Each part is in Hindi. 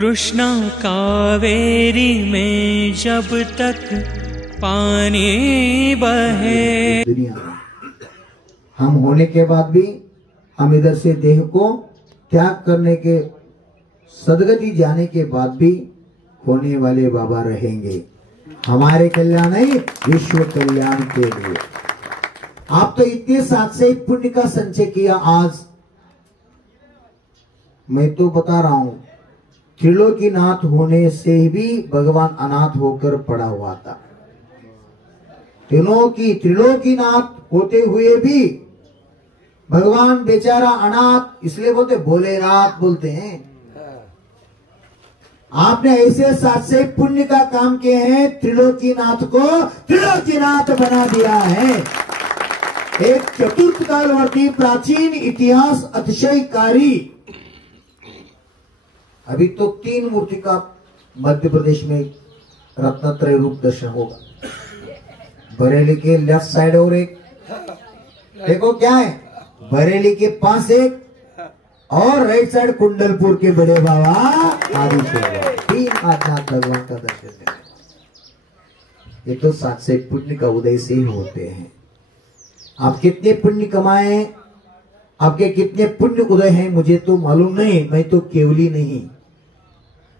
कृष्णा कावेरी में जब तक पानी बहे। दुनिया हम होने के बाद भी हम इधर से देह को त्याग करने के सदगति जाने के बाद भी होने वाले बाबा रहेंगे हमारे कल्याण नहीं विश्व कल्याण के लिए। आप तो इतने साथ से पुण्य का संचय किया। आज मैं तो बता रहा हूं त्रिलोकीनाथ होने से भी भगवान अनाथ होकर पड़ा हुआ था। त्रिलोकीनाथ होते हुए भी भगवान बेचारा अनाथ, इसलिए बोलते भोलेनाथ बोलते हैं। आपने ऐसे साथ से पुण्य का काम किए हैं, त्रिलोकीनाथ को त्रिलोकीनाथ बना दिया है। एक चतुर्थ कालवर्ती प्राचीन इतिहास अतिशयकारी। अभी तो 3 मूर्ति का मध्य प्रदेश में रत्नत्रय रूप दर्शन होगा। बरेली के लेफ्ट साइड और एक, देखो क्या है, बरेली के पास एक और राइट साइड कुंडलपुर के बड़े बाबा आदि से 3 आध्यात्म भगवान का दर्शन है। ये तो साथ से पुण्य का उदय से ही होते हैं। आप कितने पुण्य कमाए, आपके कितने पुण्य उदय हैं मुझे तो मालूम नहीं। मैं तो केवली नहीं,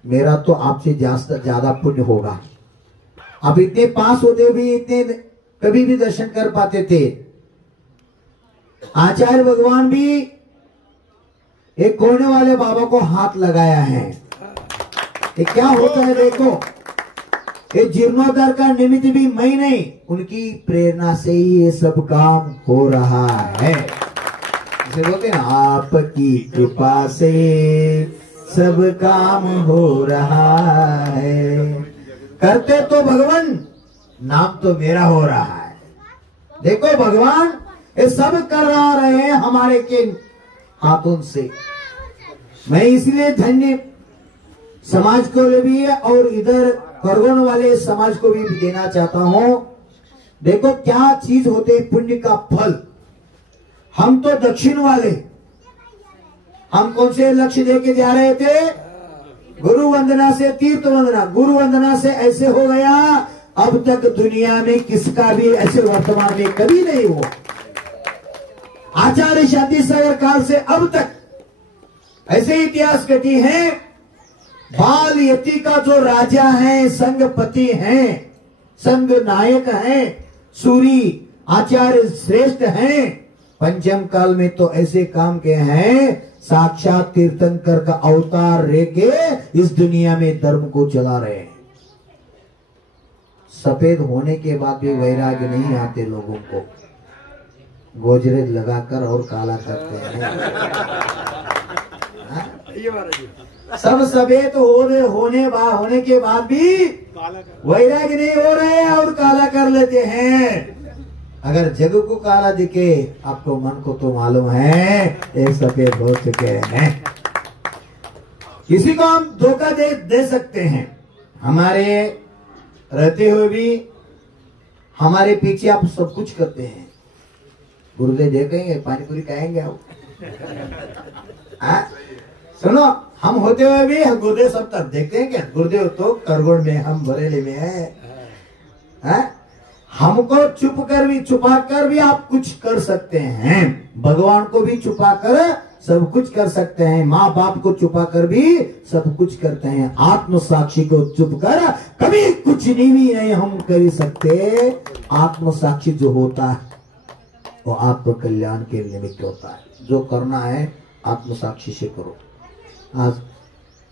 मेरा तो आपसे ज्यादा पुण्य होगा। आप इतने पास होते भी इतने कभी भी दर्शन कर पाते थे। आचार्य भगवान भी एक कोने वाले बाबा को हाथ लगाया है। ये क्या होता है देखो, ये जीर्णोद्धार का निमित्त भी मैं नहीं, उनकी प्रेरणा से ही ये सब काम हो रहा है। जैसे बोलते हैं आपकी कृपा से सब काम हो रहा है। करते तो भगवान, नाम तो मेरा हो रहा है। देखो भगवान ये सब कर रहे हैं हमारे के हाथों से। मैं इसलिए धन्य समाज को भी और इधर करगोन वाले समाज को भी देना चाहता हूं। देखो क्या चीज होते पुण्य का फल। हम तो दक्षिण वाले, हम कौन से लक्ष्य लेके जा रहे थे, गुरु वंदना से तीर्थ वंदना, गुरु वंदना से ऐसे हो गया। अब तक दुनिया में किसका भी ऐसे वर्तमान में कभी नहीं हुआ। आचार्य शांति सागर काल से अब तक ऐसे इतिहास घटी है। बाल यति का जो राजा है, संघपति है, संघ नायक है, सूरी आचार्य श्रेष्ठ हैं। पंचम काल में तो ऐसे काम के हैं, साक्षात तीर्थंकर का अवतार लेके इस दुनिया में धर्म को चला रहे हैं। सफेद होने के बाद भी वैराग्य नहीं आते लोगों को, गोजरेज लगाकर और काला करते हैं। सब सफेद होने के बाद भी वैराग्य नहीं हो रहे हैं और काला कर लेते हैं। अगर जग को काला दिखे, आपको मन को तो मालूम है एक सफेद हो चुके हैं। किसी को हम धोखा दे सकते हैं। हमारे रहते हुए भी हमारे पीछे आप सब कुछ करते हैं। गुरुदेव देखेंगे, पानी पूरी खाएंगे आप। सुनो, हम होते हुए भी गुरुदेव सब तक देखते हैं क्या? गुरुदेव तो करगोड़ में, हम बरेली में है। हमको छुपा कर भी आप कुछ कर सकते हैं। भगवान को भी छुपा कर सब कुछ कर सकते हैं। माँ बाप को छुपा कर भी सब कुछ करते हैं। आत्म साक्षी को छुप कर कभी कुछ नहीं हम कर सकते। आत्म साक्षी जो होता है वो आत्म कल्याण के निमित्त होता है। जो करना है आत्म साक्षी से करो। आज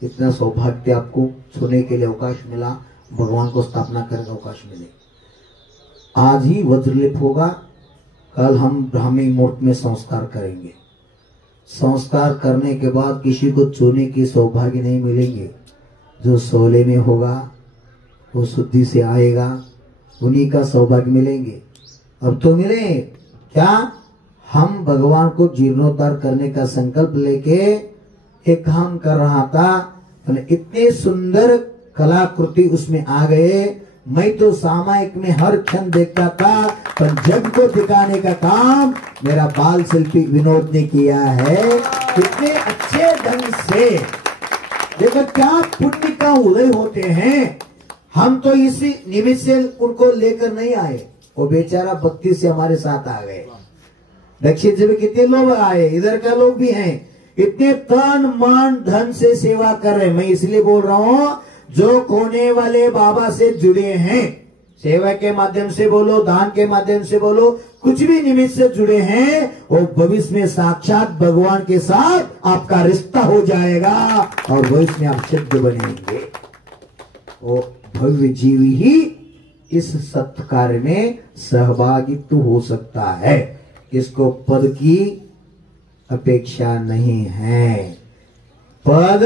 इतना सौभाग्य आपको सुनने के लिए अवकाश मिला, भगवान को स्थापना करने का अवकाश मिले। आज ही वज्रलेप होगा, कल हम ब्राह्मी मुहूर्त में संस्कार करेंगे। संस्कार करने के बाद किसी को छूने की सौभाग्य नहीं मिलेंगे। जो 16 में होगा वो शुद्धि से आएगा, उन्हीं का सौभाग्य मिलेंगे। अब तो मिले क्या? हम भगवान को जीर्णोद्धार करने का संकल्प लेके एक काम कर रहा था, इतने सुंदर कलाकृति उसमें आ गए। मैं तो सामायिक में हर क्षण देखता था, पर जग को दिखाने का काम मेरा बाल शिल्पी विनोद ने किया है। कितने अच्छे ढंग से देखो क्या पुण्य का उदय होते हैं। हम तो इसी निमित्त से उनको लेकर नहीं आए, वो बेचारा भक्ति से हमारे साथ आ गए। दक्षिण से भी कितने लोग आए, इधर का लोग भी हैं, इतने तन मन धन से सेवा कर रहे हैं। मैं इसलिए बोल रहा हूं, जो कोने वाले बाबा से जुड़े हैं, सेवा के माध्यम से बोलो, दान के माध्यम से बोलो, कुछ भी निमित्त से जुड़े हैं, वो भविष्य में साक्षात भगवान के साथ आपका रिश्ता हो जाएगा और भविष्य में आप सिद्ध बनेंगे। वो भव्य जीवी ही इस सत्कार्य में सहभागित्व हो सकता है। इसको पद की अपेक्षा नहीं है। पद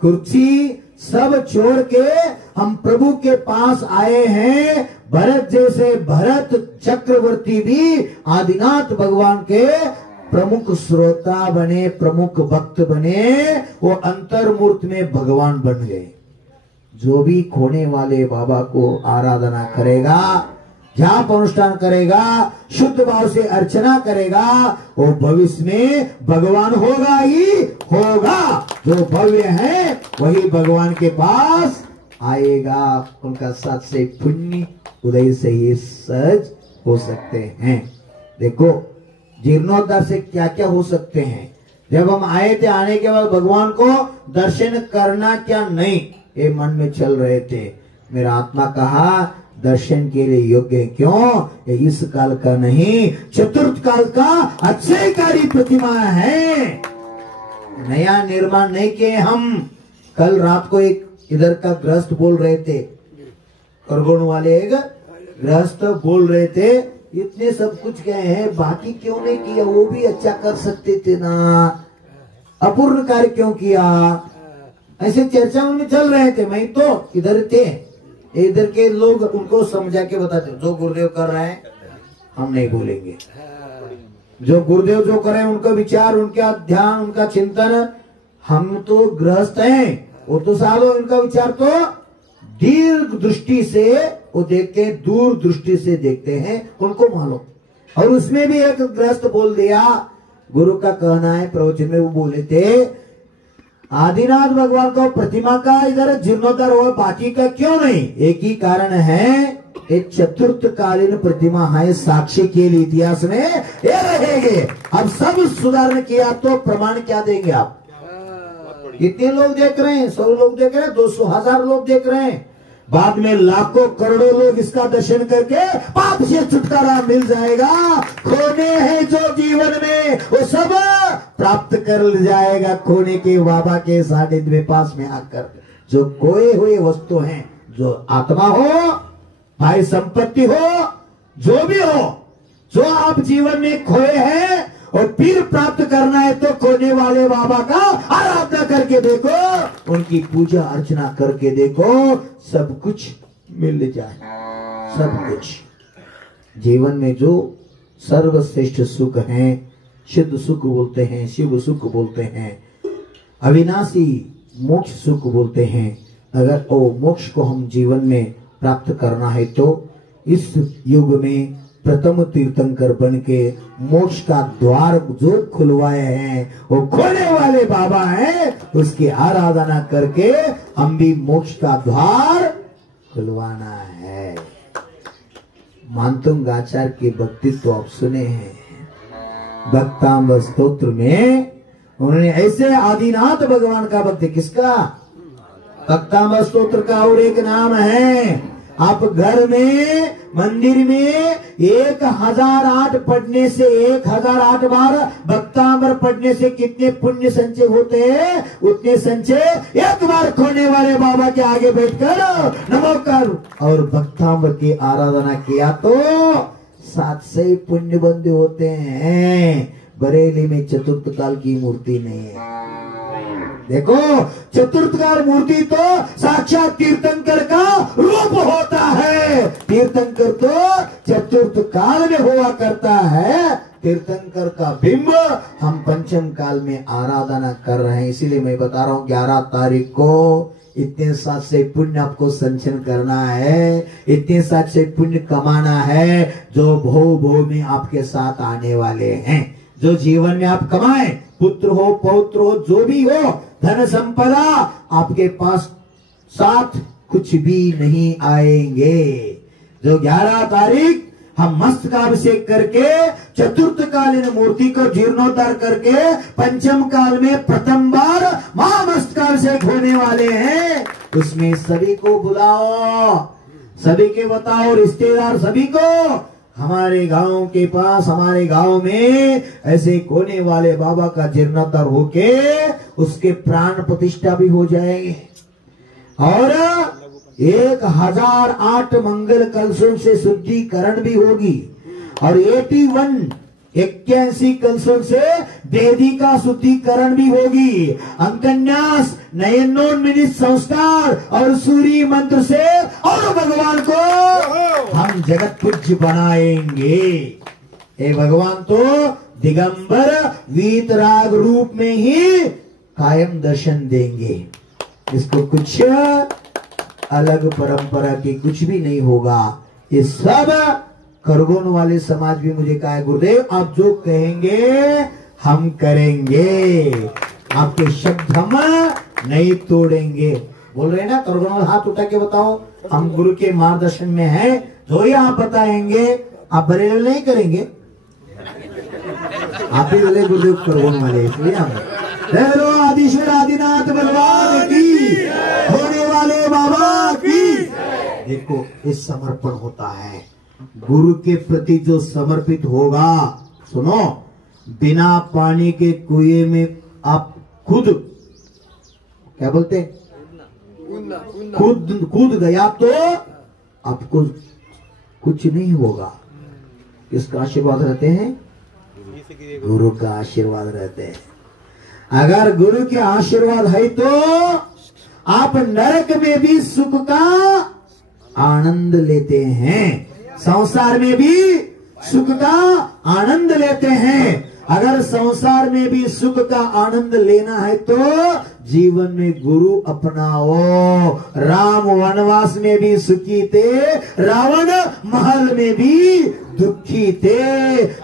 कुर्सी सब छोड़ के हम प्रभु के पास आए हैं। भरत जैसे भरत चक्रवर्ती भी आदिनाथ भगवान के प्रमुख श्रोता बने, प्रमुख भक्त बने, वो अंतर्मूर्त में भगवान बन गए। जो भी खोने वाले बाबा को आराधना करेगा, जाप अनुष्ठान करेगा, शुद्ध भाव से अर्चना करेगा, वो भविष्य में भगवान होगा ही होगा। जो भव्य है वही भगवान के पास आएगा। उनका साथ से पुण्य उदय से ही सहज हो सकते हैं। देखो जीर्णोद्धार से क्या क्या हो सकते हैं। जब हम आए थे, आने के बाद भगवान को दर्शन करना क्या नहीं, ये मन में चल रहे थे। मेरा आत्मा कहा दर्शन के लिए योग्य है। क्यों? ये इस काल का नहीं, चतुर्थ काल का अक्षयकारी प्रतिमा है। नया निर्माण नहीं किए हम। कल रात को एक इधर का गृहस्थ बोल रहे थे, करगोण वाले एक गृहस्थ बोल रहे थे, इतने सब कुछ गए हैं, बाकी क्यों नहीं किया? वो भी अच्छा कर सकते थे ना, अपूर्ण कार्य क्यों किया? ऐसे चर्चा में चल रहे थे। मैं तो इधर थे, इधर के लोग उनको समझा के बताते, जो गुरुदेव कर रहे हैं हम नहीं बोलेंगे। जो गुरुदेव जो कर रहे हैं उनका विचार, उनका ध्यान, उनका चिंतन, हम तो गृहस्थ हैं, वो तो सालों इनका विचार तो दीर्घ दृष्टि से वो देखते हैं, दूर दृष्टि से देखते हैं, उनको मालूम। और उसमें भी एक गृहस्थ बोल दिया, गुरु का कहना है, प्रवचन में वो बोले थे, आदिनाथ भगवान को प्रतिमा का इधर जीर्णोद्धार हो, बाकी का क्यों नहीं? एक ही कारण है, एक चतुर्थ कालीन प्रतिमा है, साक्षी के लिए इतिहास में ये रहेंगे। अब सब सुधारण किया तो प्रमाण क्या देंगे आप? कितने लोग देख रहे हैं? 100 लोग देख रहे हैं, 200 1000 लोग देख रहे हैं, बाद में लाखों करोड़ों लोग इसका दर्शन करके पाप से छुटकारा मिल जाएगा। खोने हैं जो जीवन में, वो सब प्राप्त कर जाएगा खोने के बाबा के सानिध्य में पास में आकर। जो खोए हुए वस्तु हैं, जो आत्मा हो, भाई संपत्ति हो, जो भी हो, जो आप जीवन में खोए हैं और फिर प्राप्त करना है तो खोने वाले बाबा का आराधना करके देखो, उनकी पूजा अर्चना करके देखो, सब कुछ मिल जाए। सब कुछ जीवन में जो सर्वश्रेष्ठ सुख है, शुद्ध सुख बोलते हैं, शिव सुख बोलते हैं, अविनाशी मोक्ष सुख बोलते हैं। अगर वो मोक्ष को हम जीवन में प्राप्त करना है तो इस युग में प्रथम तीर्थंकर बन के मोक्ष का द्वार जो खुलवाए हैं, वो खोलने वाले बाबा हैं। उसकी आराधना करके हम भी मोक्ष का द्वार खुलवाना है। मानतुंग आचार्य की भक्ति तो आप सुने हैं, भक्तांबर स्तोत्र में उन्होंने ऐसे आदिनाथ भगवान का भक्ति, किसका? भक्तांबर स्तोत्र का और एक नाम है। आप घर में, मंदिर में 1008 पढ़ने से, 1008 बार भक्तांबर पढ़ने से कितने पुण्य संचय होते हैं? उतने संचय एक बार खोने वाले बाबा के आगे बैठकर नमो कर और भक्तांबर की आराधना किया तो 700 पुण्य बंधे होते हैं। बरेली में चतुर्थ काल की मूर्ति नहीं है। देखो, चतुर्थ काल मूर्ति तो साक्षात तीर्थंकर का रूप होता है। तीर्थंकर तो चतुर्थ काल में हुआ करता है। तीर्थंकर का बिंब हम पंचम काल में आराधना कर रहे हैं। इसीलिए मैं बता रहा हूँ 11 तारीख को इतने साथ से पुण्य आपको संचन करना है, इतने साथ से पुण्य कमाना है, जो भव भव में आपके साथ आने वाले हैं। जो जीवन में आप कमाए, पुत्र हो, पौत्र हो, जो भी हो, धन संपदा आपके पास साथ कुछ भी नहीं आएंगे। जो 11 तारीख हम मस्तकाभिषेक करके चतुर्थ कालीन मूर्ति को जीर्णोद्धार करके पंचम काल में प्रथम बार महामस्तकाभिषेक होने वाले हैं, उसमें सभी को बुलाओ, सभी के बताओ, रिश्तेदार सभी को। हमारे गांव के पास, हमारे गांव में ऐसे कोने वाले बाबा का जीर्णोद्धार होके उसके प्राण प्रतिष्ठा भी हो जाएंगे और 1008 मंगल कलशों से शुद्धिकरण भी होगी और 81 कलशों से वेदी का शुद्धिकरण भी होगी। अंकन्यास, नयनोन्मिलित संस्कार और सूर्य मंत्र से और भगवान को हम जगत पूज्य बनाएंगे। हे भगवान तो दिगंबर वीतराग रूप में ही कायम दर्शन देंगे। इसको कुछ अलग परंपरा की कुछ भी नहीं होगा। ये सब खरगोन वाले समाज भी मुझे कहा है, गुरुदेव आप जो कहेंगे हम करेंगे, आपके शब्द हम नहीं तोड़ेंगे। बोल रहे हैं ना खरगोन वाले, हाथ उठा के बताओ हम गुरु के मार्गदर्शन में हैं, जो ही आप बताएंगे। आप बरेली नहीं करेंगे, आप ही बोले गुरुदेव खरगोन वाले, इसलिए हम आदिश्वर आदिनाथ भगवान की, होने वाले बाबा की। देखो इस समर्पण होता है गुरु के प्रति जो समर्पित होगा। सुनो, बिना पानी के कुएं में आप खुद क्या बोलते कूद गया तो आपको कुछ नहीं होगा। किसका आशीर्वाद रहते हैं? गुरु का आशीर्वाद रहते हैं। अगर गुरु के आशीर्वाद है तो आप नरक में भी सुख का आनंद लेते हैं, संसार में भी सुख का आनंद लेते हैं। अगर संसार में भी सुख का आनंद लेना है तो जीवन में गुरु अपनाओ। राम वनवास में भी सुखी थे, रावण महल में भी दुखी थे।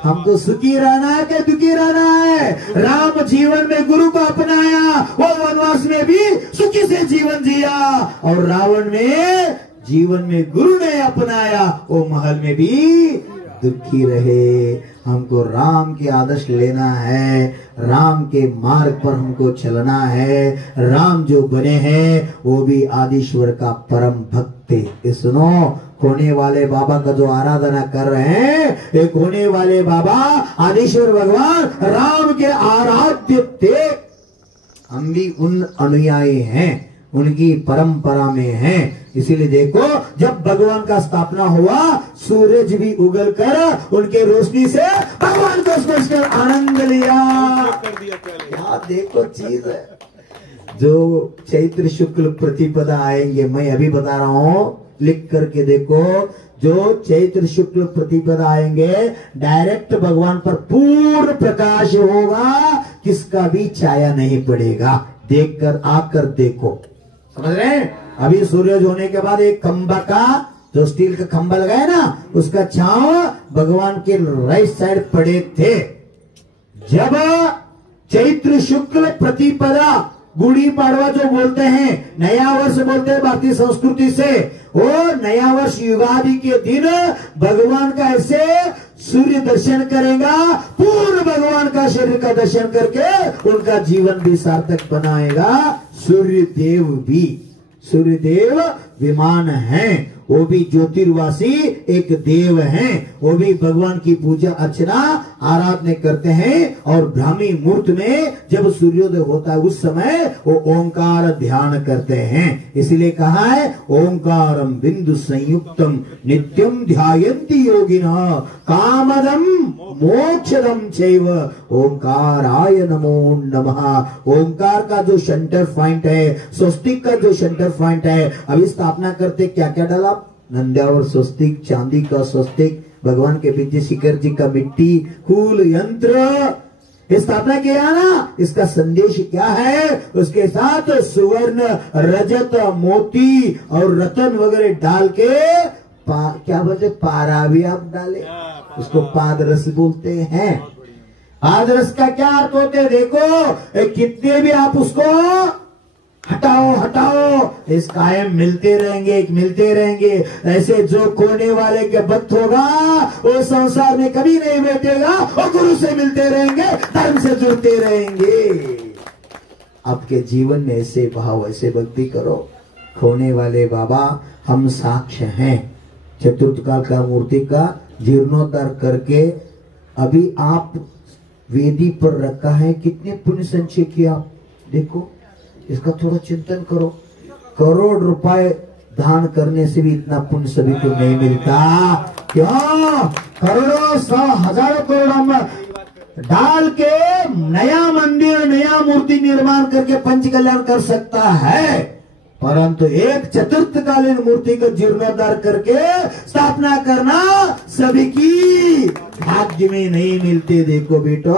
हमको सुखी रहना है कि दुखी रहना है? राम जीवन में गुरु को अपनाया, वो वनवास में भी सुखी से जीवन जिया, और रावण में जीवन में गुरु ने अपनाया, वो महल में भी दुखी रहे। हमको राम के आदर्श लेना है, राम के मार्ग पर हमको चलना है। राम जो बने हैं वो भी आदिश्वर का परम भक्त है। सुनो, होने वाले बाबा का जो आराधना कर रहे हैं, एक होने वाले बाबा आदिश्वर भगवान राम के आराध्य थे। हम भी उन अनुयायी हैं, उनकी परंपरा में हैं। इसीलिए देखो, जब भगवान का स्थापना हुआ, सूरज भी उगल कर उनके रोशनी से भगवान को स्पर्श कर आनंद लिया। यार देखो चीज है, जो चैत्र शुक्ल प्रतिपदा आएंगे, मैं अभी बता रहा हूं, लिख करके देखो, जो चैत्र शुक्ल प्रतिपदा आएंगे, डायरेक्ट भगवान पर पूर्ण प्रकाश होगा, किसका भी छाया नहीं पड़ेगा। देखकर आकर देखो, समझ रहे हैं? अभी सूरज होने के बाद एक खंबा का, जो स्टील का खंबा लगाया ना, उसका छांव भगवान के राइट साइड पड़े थे। जब चैत्र शुक्ल प्रतिपदा, गुड़ी पाड़वा जो बोलते हैं, नया वर्ष बोलते हैं भारतीय संस्कृति से, वो नया वर्ष युगादि के दिन भगवान का ऐसे सूर्य दर्शन करेगा, पूर्ण भगवान का शरीर का दर्शन करके उनका जीवन भी सार्थक बनाएगा। सूर्य देव भी, सूर्य देव विमान हैं, वो भी ज्योतिर्वासी एक देव हैं, वो भी भगवान की पूजा अर्चना आराधना करते हैं। और ब्राह्मी मुहूर्त में जब सूर्योदय होता है, उस समय वो ओंकार ध्यान करते हैं। इसलिए कहा है, ओंकारम बिंदु संयुक्तम नित्यम ध्यायन्ति योगिनः कामदम मोक्षदम चैव ओंकाराय नमो नमः। ओंकार का जो सेंटर पॉइंट है, स्वस्तिक का जो सेंटर पॉइंट है, अभी स्थापना करते क्या क्या डाला? नंद्यावर स्वस्तिक, चांदी का स्वस्तिक, भगवान के विजय शिखर जी का मिट्टी, फूल, यंत्र स्थापना किया ना। इसका संदेश क्या है? उसके साथ सुवर्ण, रजत, मोती और रतन वगैरह डाल के क्या बोलते, पारा भी आप डाले, उसको पादरस बोलते हैं। आदर्श का क्या अर्थ होते हैं देखो, कितने भी आप उसको हटाओ हटाओ, इस कायम मिलते रहेंगे। ऐसे जो खोने वाले के वक्त होगा वो संसार में कभी नहीं बैठेगा, और गुरु से मिलते रहेंगे, धर्म से जुड़ते रहेंगे। आपके जीवन में ऐसे भाव, ऐसे भक्ति करो। खोने वाले बाबा हम साक्ष्य हैं। चतुर्थ काल का मूर्ति का जीर्णोद्धार करके अभी आप वेदी पर रखा है, कितने पुण्य संचय किया देखो, इसका थोड़ा चिंतन करो। करोड़ रुपए दान करने से भी इतना पुण्य सभी को नहीं मिलता। क्यों? करोड़ों, 100, हजारों करोड़ हम डाल के नया मंदिर, नया मूर्ति निर्माण करके पंच कल्याण कर सकता है, परंतु एक चतुर्थकालीन मूर्ति को जीर्णोद्धार करके स्थापना करना सभी की भाग्य में नहीं मिलते। देखो बेटा,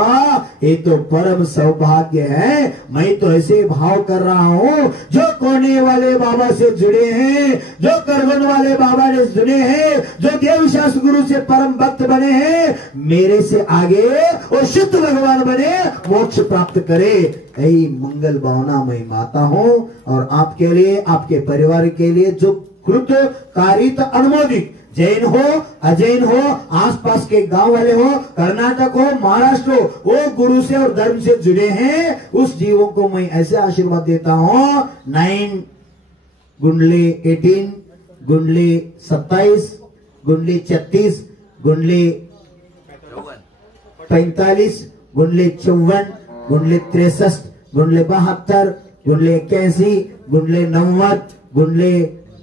ये तो परम सौभाग्य है। मैं तो ऐसे भाव कर रहा हूँ, जो कोने वाले बाबा से जुड़े हैं, जो करगन वाले बाबा से जुड़े हैं, जो देवशास्त्र गुरु से परम भक्त बने हैं, मेरे से आगे वो शुद्ध भगवान बने, मोक्ष प्राप्त करे, यही मंगल भावना मैं माता हूँ। और आपके लिए, आपके परिवार के लिए जो कृत कारित अनुमोदित जैन हो, अजैन हो, आसपास के गांव वाले हो, कर्नाटक हो, महाराष्ट्र हो, वो गुरु से और धर्म से जुड़े हैं, उस जीवों को मैं ऐसे आशीर्वाद देता हूँ। 9 गुंडली 18, गुंडली 27, गुंडली 36, गुंडली 45, गुंडली 54, गुंडली 63, गुंडली 72, गुंडली 81, गुंडली 90, गुंडली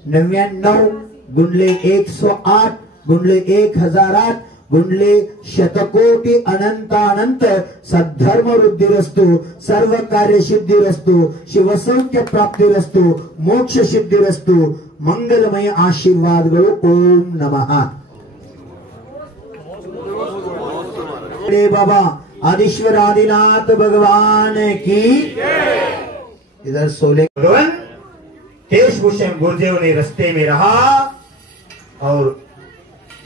99, गुंडली 108, गुंडली 1008, गुंडली शतकोटि अनंतानंत सद्धर्म वृद्धिरस्तु, सर्व कार्य सिद्धिरस्तु, शिव सौख्य प्राप्तिरस्तु, मोक्ष सिद्धिरस्तु, मंगलमय आशीर्वादಗಳು। ओम नमः। बाबा आदिश्वर आदिनाथ भगवान की। इधर 16 देशभूषण गुरुदेव ने रास्ते में रहा और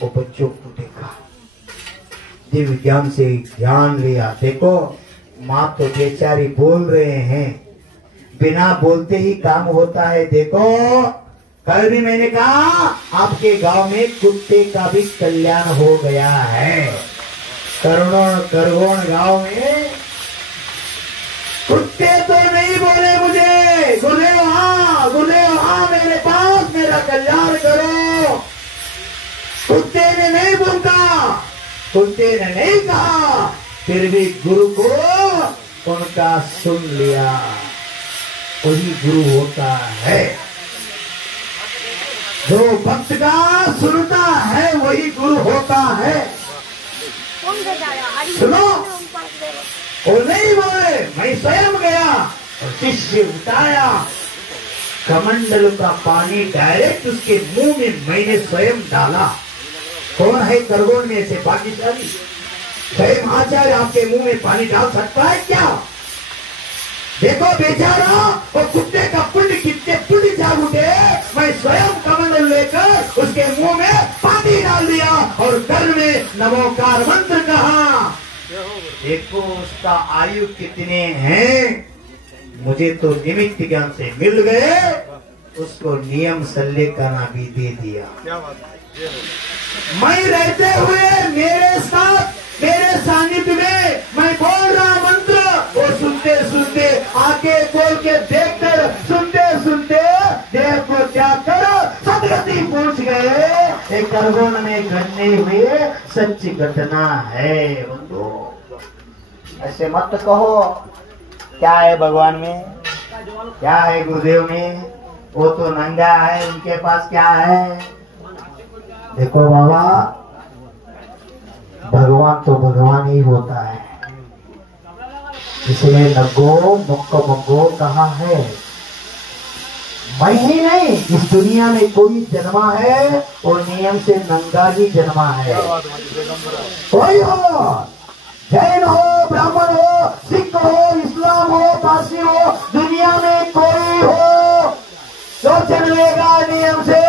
वो बच्चों को देखा, दिव्य ज्ञान से ज्ञान लिया। देखो, माँ तो बेचारी बोल रहे हैं, बिना बोलते ही काम होता है। देखो, कल भी मैंने कहा आपके गांव में कुत्ते का भी कल्याण हो गया है। करगोण गांव में कुत्ते तो नहीं बोले मुझे, गुरुदेव हाँ मेरे पास मेरा कल्याण करो। कुत्ते ने नहीं बोलता, कुत्ते ने नहीं कहा, फिर भी गुरु को उनका सुन लिया। वही गुरु होता है, जो भक्त का सुनता है वही गुरु होता है। सुनो, वो नहीं बोले, मैं स्वयं गया और शिष्य उठाया, कमंडल का पानी डायरेक्ट उसके मुंह में मैंने स्वयं डाला। कौन है करगोन में से भाग्यशाली? स्वयं आचार्य आपके मुंह में पानी डाल सकता है क्या? देखो बेचारा, वो कुत्ते का पुण्य कितने पुण्य जाग उठे। मैं स्वयं कमंडल लेकर उसके मुंह में पानी डाल दिया और कर में नमोकार मंत्र कहा। देखो उसका आयु कितने हैं, मुझे तो निमित्त ज्ञान से मिल गए, उसको नियम सल्ले करना भी दे दिया। मैं रहते हुए मेरे साथ, मेरे सानिध्य में मैं बोल रहा मंत्र, वो सुनते सुनते आंखें खोल के देखकर सुनते सुनते देह को त्याग कर सदगति पहुंच गए। एक करगोन में घटने हुए सच्ची घटना है। बंधु, ऐसे मत कहो क्या है भगवान में, क्या है गुरुदेव में, वो तो नंगा है, उनके पास क्या है। देखो बाबा, भगवान तो भगवान ही होता है, इसलिए नगो मुक्को मुक्को कहा है। मैं ही नहीं, इस दुनिया में कोई जन्मा है और नियम से नंगा ही जन्मा है। कोई हो, जैन हो, ब्राह्मण हो, सिख हो, इस्लाम हो, पारसी हो, दुनिया में कोई हो जो जन्मेगा नियम से,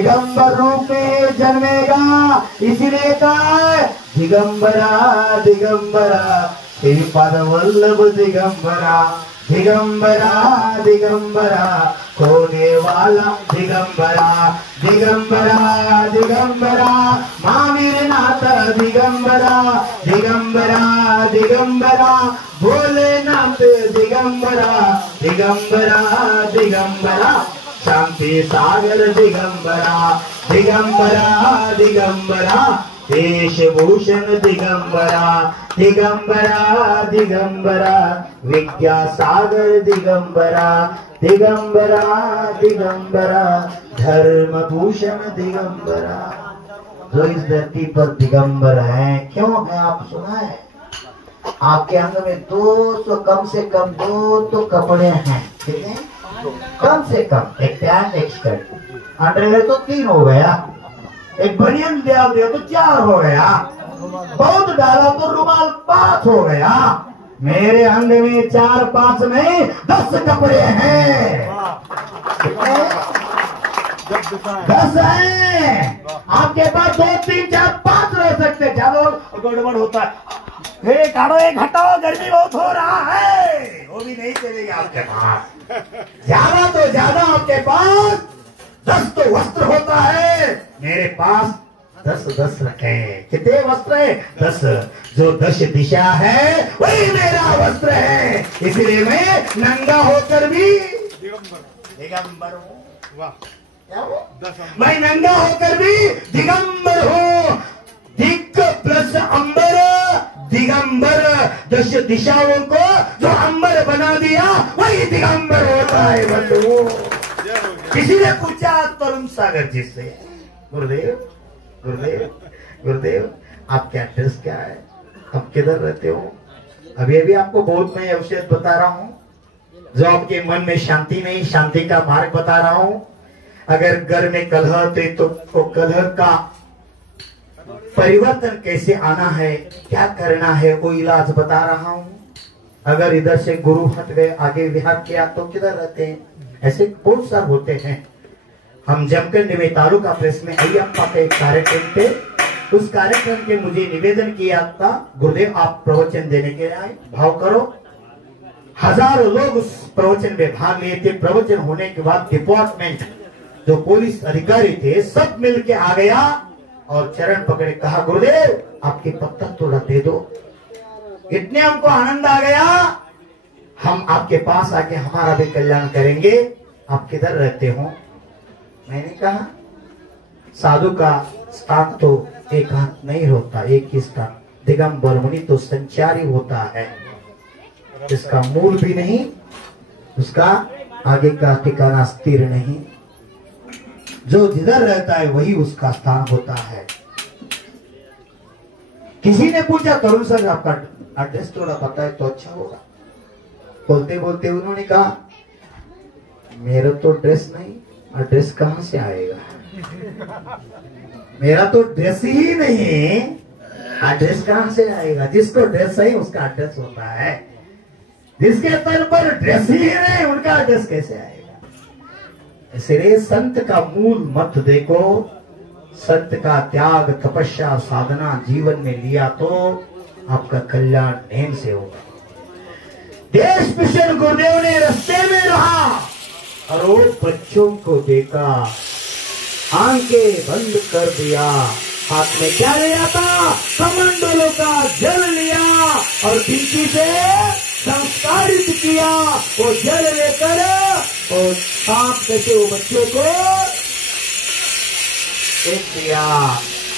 दिगंबर रूप में जन्मेगा, इसीलिए कहा दिगंबरा दिगंबरा श्रीपाद वल्लभ दिगंबरा, दिगंबरा दिगंबरा होने वाला दिगंबरा, दिगंबरा दिगंबरा महावीर नाथ दिगंबरा, दिगंबरा दिगंबरा भोलेनाथ दिगंबरा, दिगंबरा दिगंबरा शांति सागर दिगंबरा, दिगंबरा दिगंबरा वेशभूषण दिगंबरा, दिगंबरा दिगंबरा विद्या सागर दिगंबरा, दिगंबरा दिगंबरा धर्म भूषण दिगंबरा। जो इस धरती पर दिगंबर है, क्यों है आप सुना है? आपके अंग में कम से कम दो तो कपड़े हैं, ठीक है? कम से कम एक पैंट एक शर्ट, अंडरवेयर तो 3 हो गया, एक बनियन डाल दिया तो 4 हो गया, बहुत डाला तो रुमाल 5 हो गया। मेरे अंग में 4 5 नहीं 10 कपड़े हैं, 10 हैं। आपके पास 2 3 4 5 रह सकते, ज्यादा गड़बड़ होता है। काटो एक हटाओ, गर्मी बहुत हो रहा है, वो भी नहीं चलेगा आपके पास। ज्यादा तो ज्यादा आपके पास 10 तो वस्त्र होता है, मेरे पास 10 रखे। कितने वस्त्र है? 10। जो 10 दिशा है वही मेरा वस्त्र है, इसलिए मैं नंगा होकर भी दिगंबर हूँ। मैं नंगा होकर भी दिगंबर हूँ। दिग प्लस अंबर, दिगंबर 10 दिशाओं को जो अंबर बना दिया वही दिगंबर होता है बंधु। किसी ने पूछा तरुण सागर जी से, गुरुदेव गुरुदेव गुरुदेव आपका एड्रेस क्या है, आप किधर रहते हो? अभी आपको बहुत नई औषध बता रहा हूँ, जो आपके मन में शांति नहीं, शांति का मार्ग बता रहा हूँ। अगर घर में कलह तो कलह का परिवर्तन कैसे आना है, क्या करना है, वो इलाज बता रहा हूँ। अगर इधर से गुरु हट गए, आगे विहार किया तो किधर रहते हैं? ऐसे बहुत सारे होते हैं। हम जमखंडी में तालुका प्रेस में अयप्पा के एक कार्यक्रम थे, उस कार्यक्रम के मुझे निवेदन किया था, गुरुदेव आप प्रवचन देने के लिए आए, भाव करो। हजारों लोग उस प्रवचन में भाग लिए थे। प्रवचन होने के बाद डिपार्टमेंट जो पुलिस अधिकारी थे सब मिल के आ गया और चरण पकड़े, कहा गुरुदेव आपके पत्ता थोड़ा दे दो। इतने हमको आनंद आ गया, हम आपके पास आके हमारा भी कल्याण करेंगे। आप किधर रहते हो? मैंने कहा साधु का स्थान तो एक हाथ नहीं होता, एक ही स्थान। दिगंबर मुनि तो संचारी होता है, इसका मूल भी नहीं, उसका आगे का ठिकाना स्थिर नहीं। जो जिधर रहता है वही उसका स्थान होता है। किसी ने पूछा तरुण सर आपका एड्रेस थोड़ा बताए तो अच्छा होगा। बोलते बोलते उन्होंने कहा मेरा तो ड्रेस नहीं, एड्रेस कहां से आएगा? मेरा तो ड्रेस ही नहीं है, एड्रेस कहां से आएगा? जिसको ड्रेस है उसका एड्रेस होता है, जिसके तन पर ड्रेस ही नहीं उनका एड्रेस कैसे आएगा? इसलिए संत का मूल मत देखो। संत का त्याग तपस्या साधना जीवन में लिया तो आपका कल्याण नेम से होगा। देश मिशन गुरुदेव ने रास्ते में रहा और वो बच्चों को देखा, आंखें बंद कर दिया, हाथ में क्या लिया था? कमंडलों का जल लिया और बिंदी से संस्कारित किया। वो जल लेकर और सांप कैसे वो बच्चों को फेंक दिया।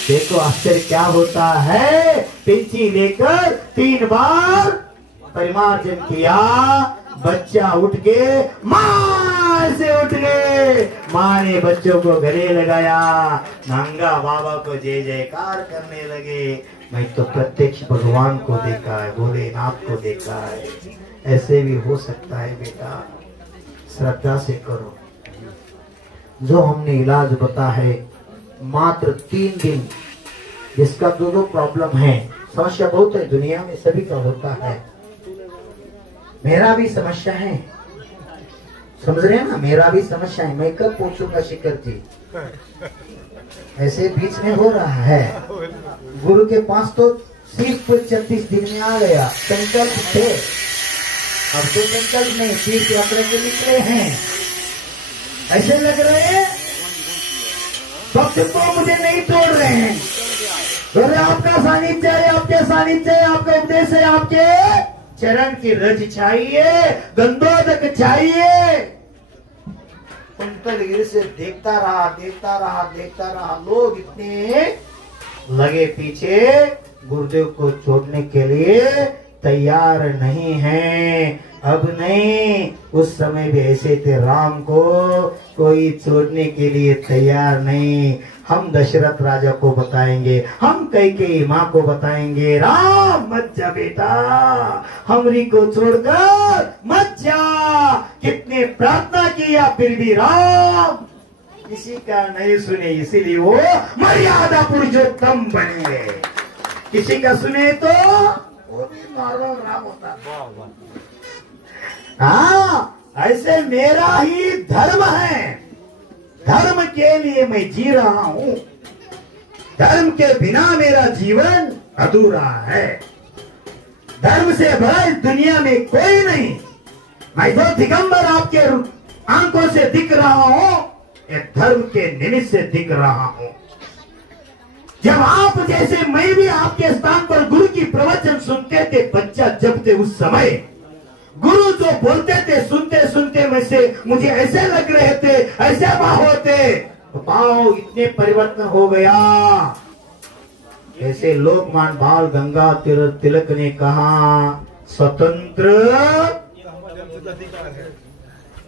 देखो आश्चर्य क्या होता है। पिंची लेकर 3 बार परिमार्जन किया, बच्चा उठ के मां से उठ गए। मां ने बच्चों को गले लगाया, नंगा बाबा को जय जयकार करने लगे। मैं तो प्रत्यक्ष भगवान को देखा है, भोलेनाथ को देखा है। ऐसे भी हो सकता है बेटा, श्रद्धा से करो। जो हमने इलाज बता है मात्र 3 दिन, जिसका 2 प्रॉब्लम है, समस्या बहुत है दुनिया में, सभी का होता है, मेरा भी समस्या है। समझ रहे हैं ना, मेरा भी समस्या है, मैं कब पहुंचूंगा शिखर जी, ऐसे बीच में हो रहा है। गुरु के पास तो सिर्फ 36 दिन में आ गया, संकल्प थे, अब तो संकल्प नहीं, तीर्थ यात्रा के निकले हैं, ऐसे लग रहे हैं भक्त तो मुझे नहीं तोड़ रहे हैं। बोले आपका सानिध्य है, आपके सानिध्य है, आपका उपदेश है, आपके चरण की रज चाहिए, गंधोदक चाहिए। कुंतलगिरी से देखता रहा, देखता रहा, देखता रहा, लोग इतने लगे पीछे, गुरुदेव को छोड़ने के लिए तैयार नहीं हैं। अब नहीं, उस समय भी ऐसे थे, राम को कोई छोड़ने के लिए तैयार नहीं। हम दशरथ राजा को बताएंगे, हम कैकेयी माँ को बताएंगे, राम मत जा बेटा, हमरी को छोड़कर मत जा। कितने प्रार्थना किया फिर भी राम किसी का नहीं सुने, इसीलिए वो मर्यादा पुरुषोत्तम बने। किसी का सुने तो वो भी नॉर्मल राम होता। हाँ, ऐसे मेरा ही धर्म है, धर्म के लिए मैं जी रहा हूँ, धर्म के बिना मेरा जीवन अधूरा है। धर्म से बड़ा इस दुनिया में कोई नहीं। मैं जो दिगंबर आपके आंखों से दिख रहा हूँ, ये धर्म के निमित्त से दिख रहा हूँ। जब आप जैसे मैं भी आपके स्थान पर गुरु की प्रवचन सुनते थे, बच्चा जब थे उस समय गुरु जो बोलते थे, सुनते सुनते में से मुझे ऐसे लग रहे थे, ऐसे भाव होते, तो पाओ इतने परिवर्तन हो गया। ऐसे लोकमान बाल गंगाधर तिलक ने कहा, स्वतंत्र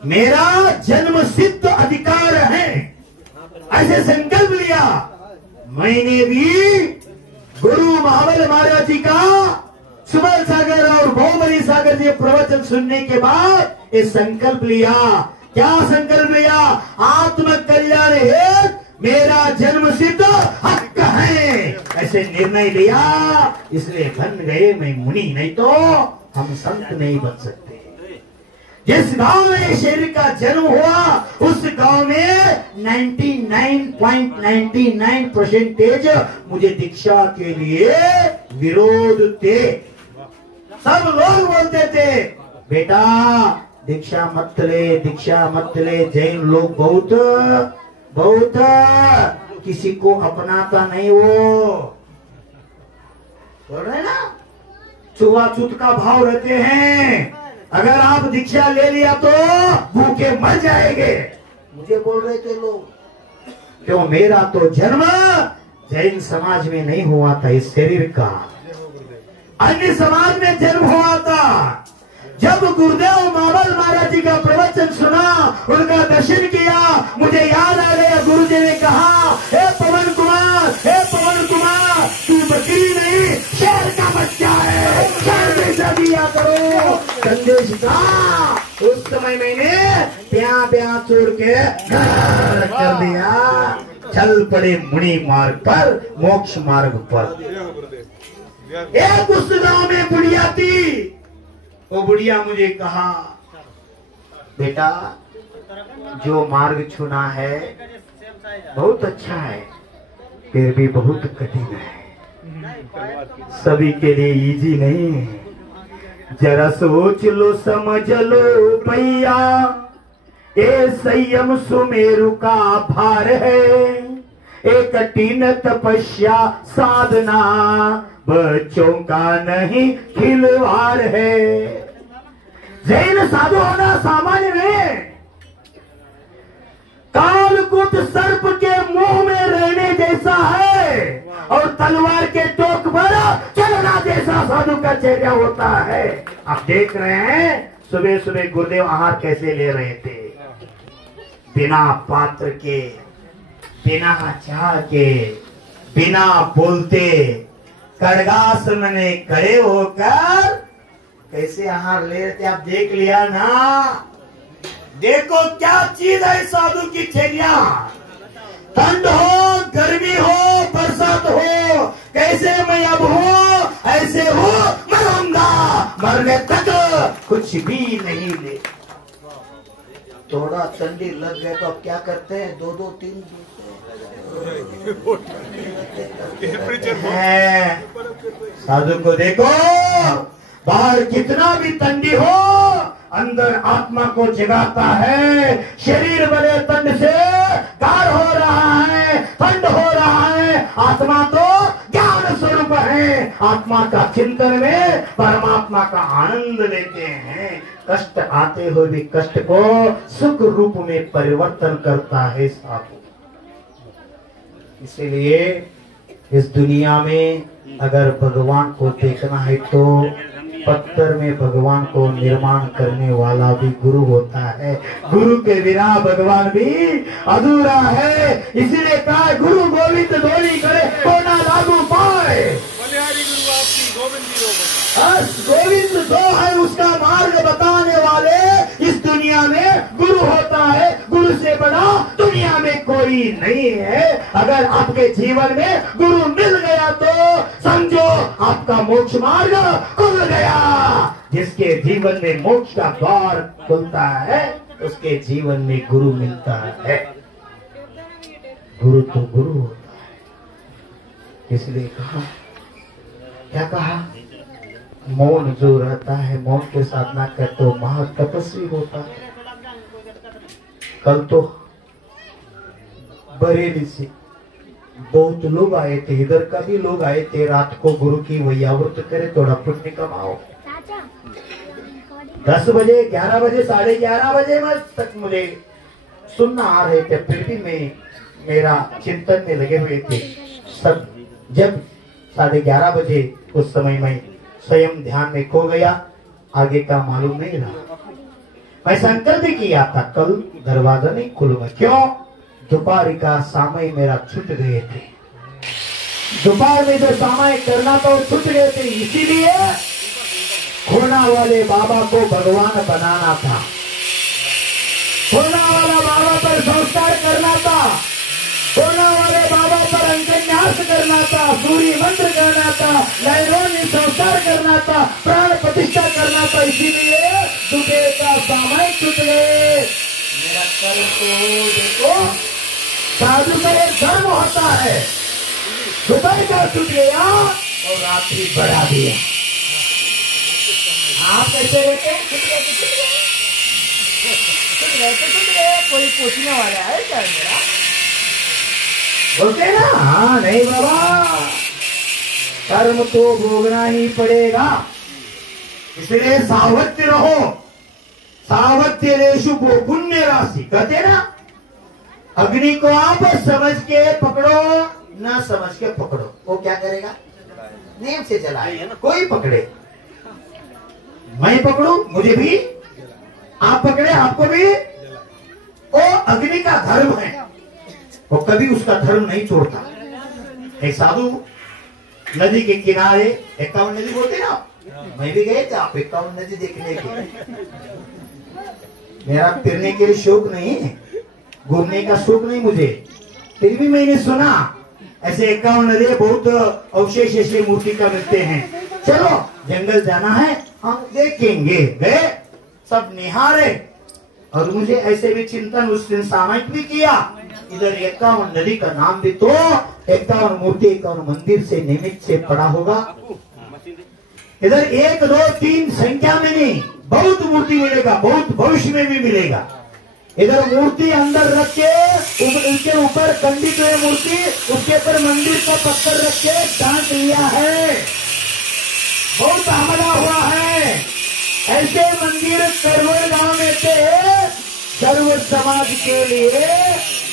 मेरा जन्म सिद्ध अधिकार है, ऐसे संकल्प लिया। मैंने भी गुरु महाबल महाराज जी का सुबल सागर और बहुमनी सागर जी प्रवचन सुनने के बाद ये संकल्प लिया। क्या संकल्प लिया? आत्म कल्याण हेतु मेरा जन्म सिद्ध हक है, ऐसे निर्णय लिया। इसलिए बन गए मैं मुनि, नहीं तो हम संत नहीं बन सकते। जिस गांव में शरीर का जन्म हुआ, उस गांव में 99.99% मुझे दीक्षा के लिए विरोध थे। सब लोग बोलते थे, बेटा दीक्षा मत ले, दीक्षा मत ले। जैन लोग बहुत बहुत किसी को अपनाता नहीं, वो बोल रहे ना, छुआछूत का भाव रहते हैं। अगर आप दीक्षा ले लिया तो भूखे मर जाएंगे, मुझे बोल रहे थे लोग। क्यों? मेरा तो जन्म जैन समाज में नहीं हुआ था, इस शरीर का अन्य समाज में जन्म हुआ था। जब गुरुदेव महाबल महाराज जी का प्रवचन सुना, उनका दर्शन किया, मुझे याद आ गया, गुरु जी ने कहा, हे पवन कुमार, हे पवन कुमार, तू बकरी नहीं शेर का बच्चा है, संदेश दिया करो। संदेश का उस समय मैंने प्या प्या छोड़ के घर कर दिया, चल पड़े मुनि मार्ग पर, मोक्ष मार्ग पर। एक उस गांव में बुढ़िया थी, वो बुढ़िया मुझे कहा, बेटा जो मार्ग चुना है बहुत अच्छा है, फिर भी बहुत कठिन है, सभी के लिए इजी नहीं है। जरा सोच लो, समझ लो भैया, ये संयम सुमेरु का भार है, एक कठिन तपस्या साधना बच्चों का नहीं खिलवाड़ है। जैन साधु होना सामान्य नहीं, कालकूट सर्प के मुंह में रहने जैसा है और तलवार के टोक पर चलना जैसा साधु का चेहरा होता है। आप देख रहे हैं सुबह सुबह गुरुदेव आहार कैसे ले रहे थे, बिना पात्र के, बिना चाह के, बिना बोलते, खड्गासन में खड़े होकर कैसे आहार ले रहे थे। आप देख लिया ना, देखो क्या चीज है साधु की चर्या। ठंड हो, गर्मी हो, बरसात हो, कैसे मैं अब हूँ ऐसे हूँ, मरूंगा, मरने तक कुछ भी नहीं ले। थोड़ा ठंडी लग गए तो अब क्या करते हैं, 2-2 3 साधु को देखो, बाहर कितना भी ठंडी हो, अंदर आत्मा को जगाता है। शरीर बड़े ठंड से गाढ़ हो रहा है, ठंड हो रहा है, आत्मा तो ज्ञान स्वरूप है। आत्मा का चिंतन में परमात्मा का आनंद लेते हैं। कष्ट आते हुए भी कष्ट को सुख रूप में परिवर्तन करता है साधु। इसीलिए इस दुनिया में अगर भगवान को देखना है तो पत्थर में भगवान को निर्माण करने वाला भी गुरु होता है। गुरु के बिना भगवान भी अधूरा है। इसीलिए कहा गुरु गोविंद धोनी करे को ना लागू पाए। गोविंद दो है उसका मार्ग बताने वाले। इस दुनिया में गुरु होता है, गुरु से बड़ा दुनिया में कोई नहीं है। अगर आपके जीवन में गुरु मिल गया तो समझो आपका मोक्ष मार्ग खुल गया। जिसके जीवन में मोक्ष का द्वार खुलता है उसके जीवन में गुरु मिलता है। गुरु तो गुरु होता है। इसलिए कहा, क्या कहा, मौन जो रहता है, मौन के साधना कर तो महातपस्वी होता है। कल तो बरेली से बहुत लोग आए थे, इधर का भी लोग आए थे। रात को गुरु की वैयावृत करे, थोड़ा पुण्य कमाओ। 10 बजे 11 बजे 11:30 बजे तक मुझे सुनना आ रहे थे, फिर भी मैं मेरा चिंतन में लगे हुए थे। सब जब 11:30 बजे उस समय में स्वयं ध्यान में खो गया, आगे का मालूम नहीं रहा। मैं संकल्प किया था कल दरवाजा नहीं खुलूंगा। क्यों? दोपहर का समय मेरा छूट गए थे। दोपहर में जो समय करना था वो छूट गए थे। इसीलिए खोना वाले बाबा को भगवान बनाना था, खोना वाला बाबा पर संस्कार करना था, खोना वाले बाबा पर अंकन्यास करना था, सूर्य मंत्र करना था, नैरोनी संस्कार करना था, प्राण प्रतिष्ठा करना था। इसीलिए दुबे का समय छूट गए। मेरा कर्म को देखो, साधु का एक धर्म होता है, दोपहर का छूट गया और रात्रि बढ़ा दिया। आप कैसे रहते हैं? छूट गए, कोई पूछने वाला है क्या मेरा? बोलते ना, हाँ नहीं बाबा, कर्म तो भोगना ही पड़ेगा। इसलिए सावत्य रहो। सावत्य रेशु पुण्य राशि कहते ना। अग्नि को आप समझ के पकड़ो, ना समझ के पकड़ो, वो क्या करेगा? नेम से जलाए। कोई पकड़े, मैं पकड़ू मुझे भी, आप पकड़े आपको भी, वो अग्नि का धर्म है, वो कभी उसका धर्म नहीं छोड़ता। एक साधु नदी के किनारे, 51 नदी बोलते ना, मैं भी गए थे आप 51 नदी देखने के। मेरा फिरने के लिए शौक नहीं है, घूमने का शौक नहीं मुझे, फिर भी मैंने सुना ऐसे 51 नदी बहुत अवशेष ऐसे मूर्ति का मिलते हैं। चलो जंगल जाना है, हम देखेंगे। गए, सब निहारे और मुझे ऐसे भी चिंतन उस दिन सामयिक भी किया। इधर 51 नदी का नाम भी तो 51 मूर्ति 51 मंदिर से निमित्त से पड़ा होगा। इधर 1 2 3 संख्या में नहीं, बहुत मूर्ति मिलेगा, बहुत भविष्य में भी मिलेगा। इधर मूर्ति अंदर रख के, उनके ऊपर खंडित हुए मूर्ति, उसके ऊपर मंदिर का पत्थर रख के डांट लिया है, बहुत हमला हुआ है। ऐसे मंदिर करवल गांव में थे, सर्व समाज के लिए,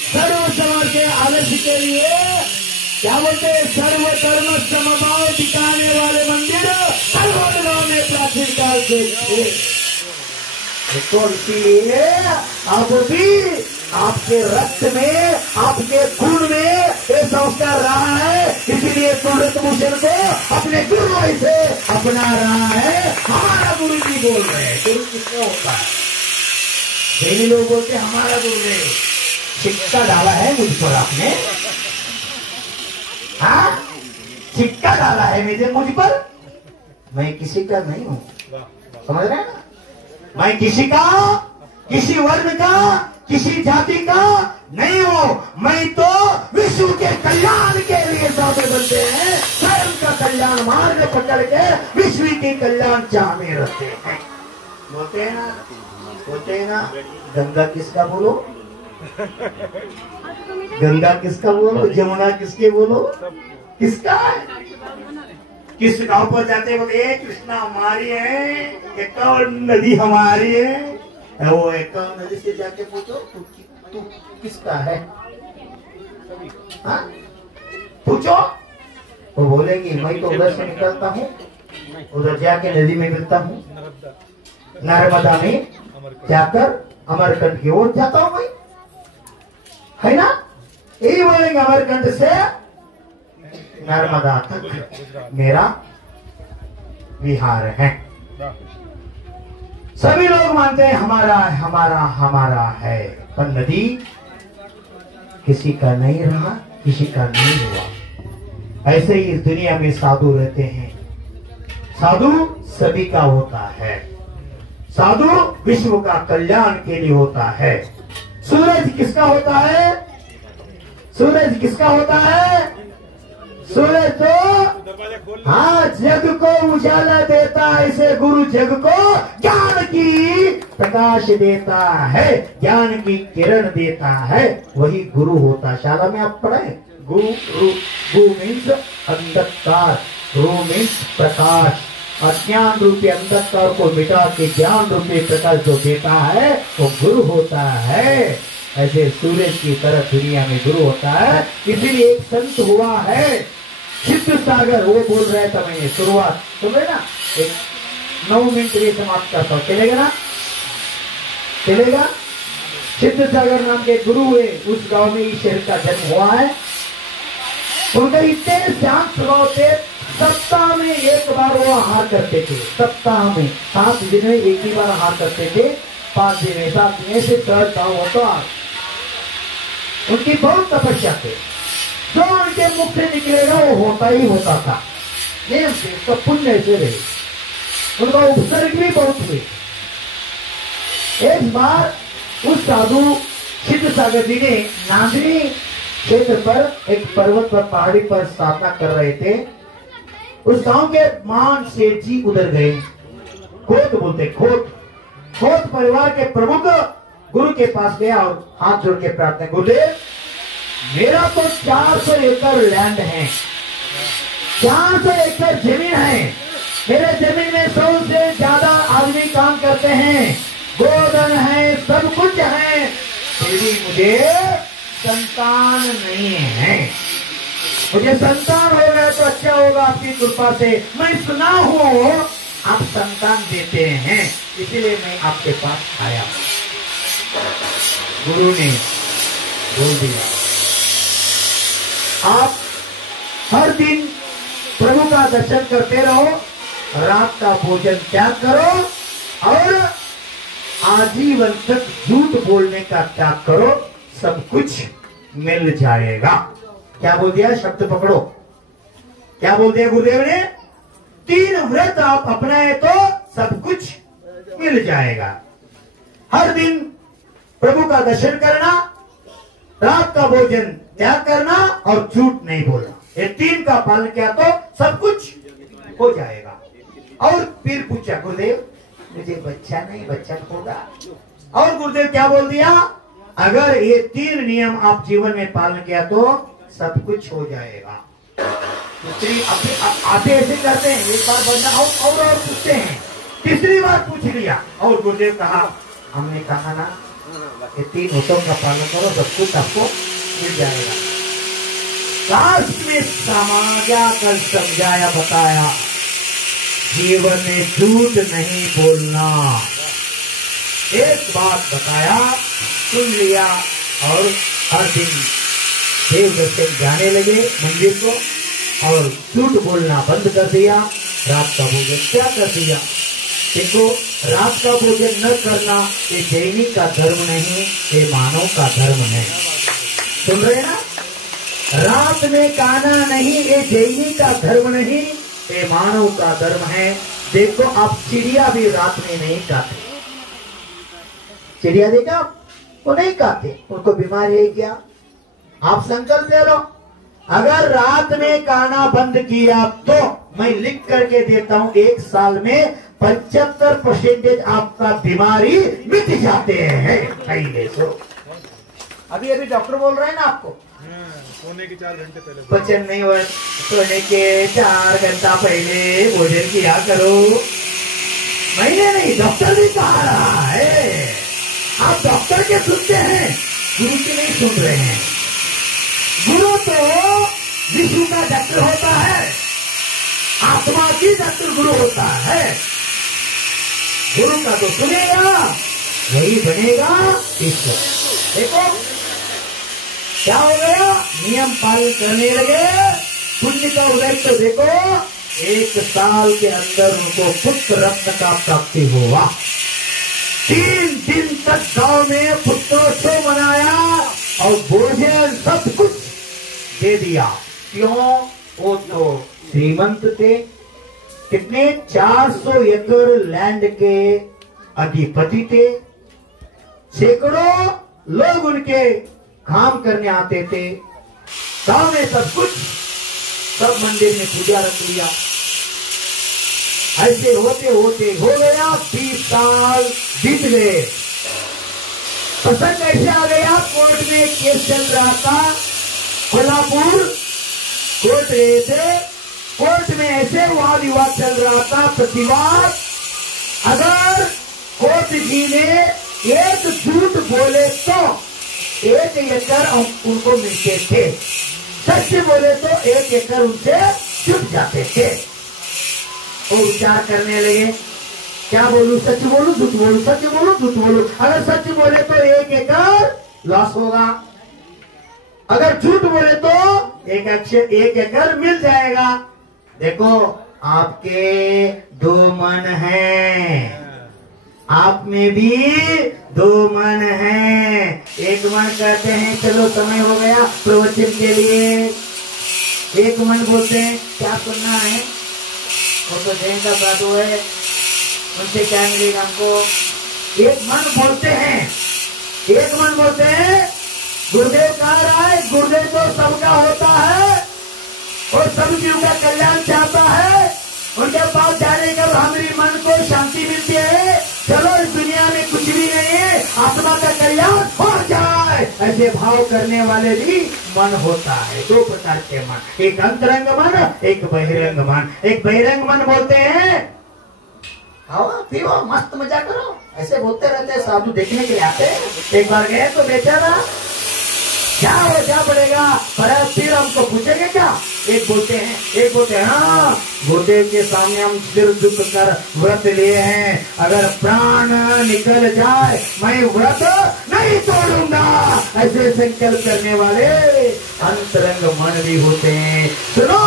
सर्व समाज के आदर्श के लिए, क्या बोलते हैं, सर्व धर्म समभाव दिखाने वाले मंदिर करवल गांव में प्राचीन काल से थे। तो इसलिए अब भी आपके रक्त में, आपके खून में ये संस्कार रहा है। इसीलिए सूरत भूषण को अपने गुरु से अपना रहा है। हमारा गुरु जी बोल रहे हैं। गुरु किसने होता है? जैनी लोग बोलते हमारा गुरु है। सिक्का डाला है मुझ पर आपने, हाँ सिक्का डाला है मुझ पर। मैं किसी का नहीं हूँ, समझ रहे हैं ना? मैं किसी का किसी वर्ण का, किसी जाति का नहीं हो। मैं तो विश्व के कल्याण के लिए साधे बनते हैं, स्वयं का कल्याण मार्ग पकड़ के विश्व के कल्याण चाह में रहते हैं। बोलते हैं ना, बोलते हैं ना, गंगा किसका बोलो, गंगा किसका बोलो, जमुना किसके बोलो, किसका है? किस गांव पर जाते बोले कृष्णा हमारी है, एकावन नदी हमारी है। वो एकावन नदी से जाके पूछो तू किसका है, हाँ? पूछो वो बोलेंगे मैं तो उधर से निकलता हूँ, उधर जाके नदी में मिलता हूँ, नर्मदा में जाकर अमरकंठ की ओर जाता हूँ मैं, है ना? यही बोलेंगे अमरकंठ से नर्मदा तक मेरा विहार है। सभी लोग मानते हैं हमारा हमारा हमारा है, पर नदी किसी का नहीं रहा, किसी का नहीं हुआ। ऐसे ही इस दुनिया में साधु रहते हैं, साधु सभी का होता है, साधु विश्व का कल्याण के लिए होता है। सूरज किसका होता है, सूरज किसका होता है? सूरज तो हाँ जग को उजाला देता है, ऐसे गुरु जग को ज्ञान की प्रकाश देता है, ज्ञान की किरण देता है, वही गुरु होता। शाला में आप पढ़े गुरु, गु मीन्स अंधकार, रू मीन्स प्रकाश। अज्ञान रूपी अंधकार को मिटा के ज्ञान रूपी प्रकाश जो देता है वो गुरु होता है। ऐसे सूरज की तरह दुनिया में गुरु होता है। इसीलिए एक संत हुआ है सिद्ध सागर, वो बोल रहा था मैंने शुरुआत सुन रहे ना, एक 9 मिनट ये समाप्त करता हूँ, चलेगा ना? चलेगा? सिद्ध सागर नाम के गुरु हुए, उस गांव में ईश्वर का जन्म हुआ है। उनके इतने शांत स्वभाव थे, सप्ताह में एक बार वो आहार करते थे, सप्ताह में 7 दिन में एक ही बार आहार करते थे, 5 दिन में 7 दिन से 3 गाँव होता। उनकी बहुत तपस्या थे, जो उनके मुख से निकलेगा वो होता ही होता था, नेम से तो पुण्य से रहे। उनका उपसर्ग भी बहुत हुए। एक बार उस साधु सिद्ध सागर जी ने नांदनी क्षेत्र पर एक पर्वत पर, पहाड़ी पर साधना कर रहे थे। उस गांव के मान सेठ जी उधर गए, खोत बोलते, खोत परिवार के प्रमुख गुरु के पास गया और हाथ जोड़ के प्रार्थना, गुरुदेव मेरा तो 400 एकड़ लैंड है, 400 एकड़ जमीन है, मेरे जमीन में 100 से ज्यादा आदमी काम करते हैं, गोधन है, सब कुछ है, फिर भी मुझे संतान नहीं है। मुझे संतान होगा तो अच्छा होगा आपकी कृपा से, मैं सुना हूं आप संतान देते हैं, इसलिए मैं आपके पास आया। गुरु ने बोल दिया आप हर दिन प्रभु का दर्शन करते रहो, रात का भोजन त्याग करो और आजीवन तक झूठ बोलने का त्याग करो, सब कुछ मिल जाएगा। क्या बोल दिया? शब्द पकड़ो, क्या बोल दिया गुरुदेव ने? 3 व्रत आप अपनाए तो सब कुछ मिल जाएगा। हर दिन प्रभु का दर्शन करना, रात का भोजन त्याग करना और झूठ नहीं बोलना, ये 3 का पालन किया तो सब कुछ हो जाएगा। और फिर पूछा गुरुदेव मुझे बच्चा नहीं, बच्चा होगा? और गुरुदेव क्या बोल दिया? अगर ये 3 नियम आप जीवन में पालन किया तो सब कुछ हो जाएगा। आते ऐसे करते हैं, एक बार बंदा और पूछते हैं, तीसरी बार पूछ लिया और गुरुदेव कहा हमने कहा ना ये 3 हुक्म का पालन करो, सब कुछ आपको मिल जाएगा। लास्ट में समाजा कर समझाया, बताया जीवन में झूठ नहीं बोलना। एक बात बताया, सुन लिया और हर दिन देव दर्शन जाने लगे मंदिर को और झूठ बोलना बंद कर दिया, रात का भोजन क्या कर दिया। देखो रात का भोजन न करना ये जैनी का धर्म नहीं, ये मानव का धर्म है। सुन रहे ना? रात में खाना नहीं, ये जैनी का धर्म नहीं, ये मानव का धर्म है। देखो आप चिड़िया भी रात में नहीं खाते, चिड़िया देखा, वो नहीं खाते, उनको बीमारी है क्या? आप संकल्प ले लो, अगर रात में खाना बंद किया तो मैं लिख करके देता हूं 1 साल में 75% आपका बीमारी मिट जाते हैं। पहले सो अभी डॉक्टर बोल रहे हैं ना आपको सोने के 4 घंटे पहले पचन नहीं हो, सोने के 4 घंटा पहले भोजन किया करो। मैंने नहीं, डॉक्टर भी कहा रहा है। आप डॉक्टर के सुनते हैं, गुरु के नहीं सुन रहे हैं। गुरु तो विश्व का डॉक्टर होता है, आत्मा की डॉक्टर गुरु होता है। गुरु का तो सुनेगा, वही बनेगा ईश्वर। देखो क्या हो गया, नियम पालन करने लगे, पुण्य का उदय तो देखो 1 साल के अंदर उनको पुत्र रत्न का प्राप्ति हुआ। 3 दिन तक गांव में पुत्रोत्सव मनाया और भोजन सब कुछ दे दिया। क्यों? वो तो श्रीमंत थे, कितने 400 एकड़ लैंड के अधिपति थे। सैकड़ों लोग उनके काम करने आते थे। गांव में सब कुछ, सब मंदिर में पूजा रख लिया। ऐसे होते होते हो गया 20 साल बीत गए। प्रसंग ऐसे आ गया, कोर्ट में केस चल रहा था, कोल्हापुर कोर्ट गए थे। कोर्ट में ऐसे वाद विवाद चल रहा था, प्रतिवाद। अगर कोर्ट जी ने एक झूठ बोले तो 1 एकड़ उनको मिलते थे, सच बोले तो 1 एकड़ उनसे छूट जाते थे। वो विचार करने लगे, क्या बोलूं, सच बोलूं झूठ बोलूं, सच बोलूं झूठ बोलूं। अगर सच बोले तो 1 एकड़ लॉस होगा, अगर झूठ बोले तो 1 एकड़ मिल जाएगा। देखो आपके 2 मन हैं, आप में भी 2 मन हैं। एक मन कहते हैं चलो समय हो गया प्रवचन के लिए, एक मन बोलते हैं क्या सुनना है, वो तो जैन का साधु है, उनसे क्या मिलेगा हमको। एक मन बोलते हैं, एक मन बोलते हैं गुरुदेव कह रहा है, गुरुदेव तो सबका होता है और सब जीव का कल्याण चाहता है, उनके पास जाने का हमारी मन को शांति मिलती है। चलो इस दुनिया में कुछ भी नहीं है, आत्मा का कल्याण हो जाए, ऐसे भाव करने वाले भी मन होता है। 2 प्रकार के मन, एक अंतरंग मन, एक बहिरंग मन। एक बहिरंग मन बोलते हैं आओ पियो मस्त मजा करो, ऐसे बोलते रहते हैं, साधु देखने के लिए आते हैं। एक बार गए तो बेचारा क्या हो क्या पड़ेगा, पर फिर हमको पूछेंगे क्या। एक बोलते हैं हाँ गुरुदेव के सामने हम सिर झुक कर व्रत लिए हैं, अगर प्राण निकल जाए मैं व्रत नहीं तोड़ूंगा, ऐसे संकल्प करने वाले अंतरंग मन भी होते हैं। सुनो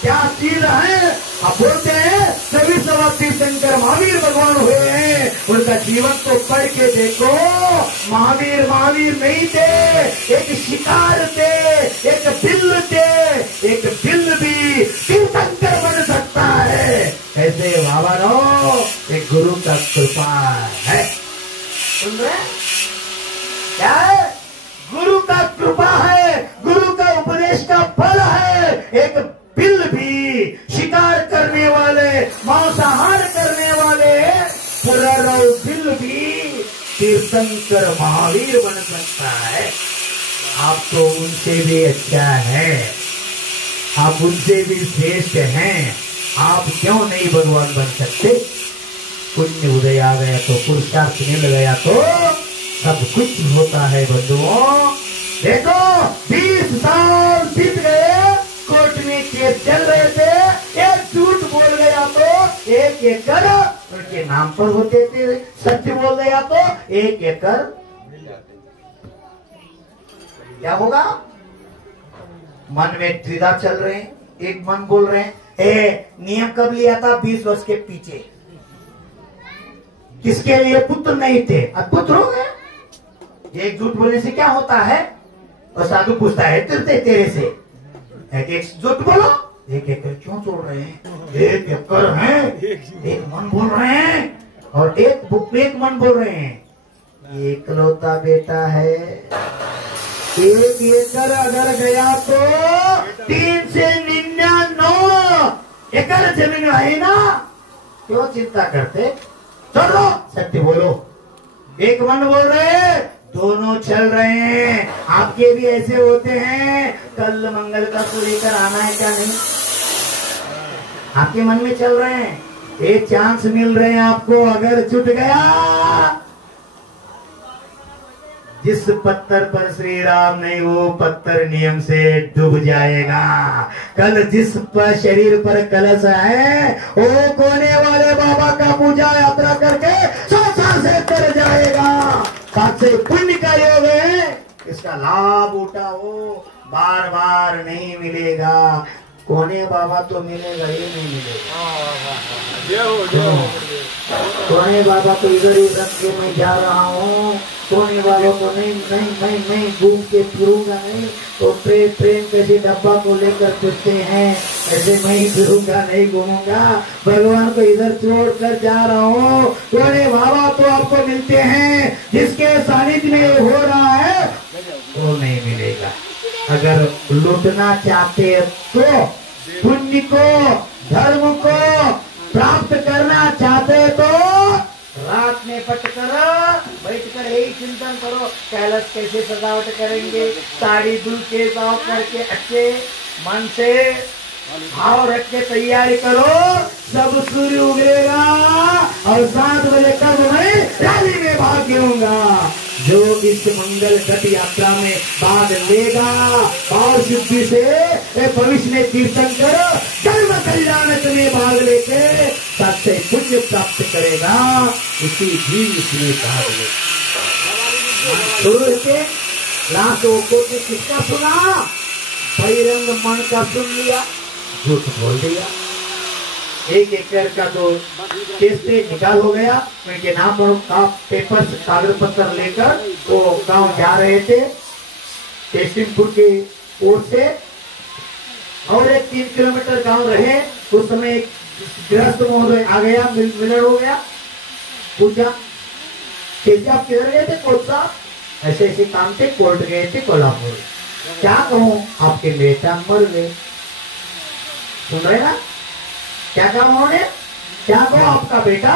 क्या चीज है, आप बोलते हैं सभी सवाती शंकर महावीर भगवान हुए हैं, उनका जीवन तो पढ़ के देखो। महावीर नहीं थे, एक शिकार थे, एक बिल थे, एक बिल भी तीर्थंकर बन सकता है। कैसे बाबा नो, एक गुरु का कृपा है। सुन रहे क्या है, गुरु का कृपा है, गुरु का उपदेश का फल है। एक बिल भी शिकार करने वाले, मांसाहार करने वाले बिल भी तीर्थंकर महावीर बन सकता है। आप तो उनसे भी अच्छा है, आप उनसे भी श्रेष्ठ हैं, आप क्यों नहीं भगवान बन सकते। पुण्य उदय आ गया तो, पुरुषार्थ मिल गया तो सब कुछ होता है बंधुओं। देखो 20 साल बीत गए, कोर्ट में केस चल रहे थे, एक झूठ बोल गया तो 1 एकड़ उनके नाम पर होते थे, सच बोल गया तो 1 एकड़ क्या होगा। मन में द्विधा चल रहे हैं, एक मन बोल रहे हैं नियम कब लिया था, 20 वर्ष के पीछे, किसके लिए पुत्र नहीं थे, अब पुत्र हो गए। एक झूठ बोलने से क्या होता है, और साधु पूछता है तेरे से एक झूठ बोलो, 1 एकड़ क्यों तोड़ रहे हैं, 1 एकड़ है, एक मन बोल रहे हैं और एक मन बोल रहे हैं। एकलौता बेटा है। 1 एकड़ अगर गया तो 3 से 99 एकड़ जमीन है ना, क्यों चिंता करते? चलो सत्य बोलो, एक मन बोल रहे, दोनों चल रहे हैं। आपके भी ऐसे होते हैं, कल मंगल का तो लेकर आना है क्या नहीं? आपके मन में चल रहे हैं, एक चांस मिल रहे हैं आपको, अगर जुट गया जिस पत्थर पर श्री राम नहीं, वो पत्थर नियम से डूब जाएगा। कल जिस पर शरीर पर कलश है, वो कोने वाले बाबा का पूजा यात्रा करके 100 साल से तर जाएगा। साथ से पुण्य का योग है, इसका लाभ उठाओ, बार बार नहीं मिलेगा। कोने बाबा तो मिलेगा, ये नहीं मिलेगा। कोने बाबा तो इधर ही रख के मैं जा रहा हूँ, कोने बाबा को नहीं घूम के फिरूंगा नहीं, तो ट्रेन कैसे डब्बा को लेकर फिरते हैं, ऐसे मैं ही फिरूंगा नहीं घूमूंगा। भगवान को इधर छोड़ कर जा रहा हूँ। कोने बाबा तो आपको मिलते हैं, जिसके सानिध्य में हो रहा है वो नहीं मिलेगा। अगर लूटना चाहते तो, पुण्य को धर्म को प्राप्त करना चाहते तो रात में बैठ कर यही चिंतन करो, कैलाश कैसे सजावट करेंगे, साड़ी दूध के साफ करके अच्छे मन से भाव रख के तैयारी करो। सब सूर्य उगेगा और 7 बजे कब मैं रैली में भाग लूंगा। जो इस मंगल गत यात्रा में भाग लेगा और शुद्धि से भविष्य में कीर्तन करो, जन्म कल्याण में भाग लेके सबसे पुण्य प्राप्त करेगा। इसी भी इसमें भाग ले। शुरू के लास्ट को किसका सुना? बहिरंग मन का सुन लिया, झूठ बोल दिया। 1 एकड़ का तो केस से निकाल हो गया। उनके नाम का पेपर कागज पत्र लेकर वो गांव जा रहे थे टेस्टिंगपुर की ओर से, और एक 3 किलोमीटर गांव रहे। उस समय एक गृहस्थ महोदय आ गया, मिलन हो गया। पूछा कैसे आप किधर गए थे? कोर्ट साहब ऐसे ऐसे काम थे, कोर्ट गए थे कोल्हापुर। क्या कहूँ, आपके बेटा मर गए। सुन रहे ना क्या कहा उन्होंने? क्या कहो, आपका बेटा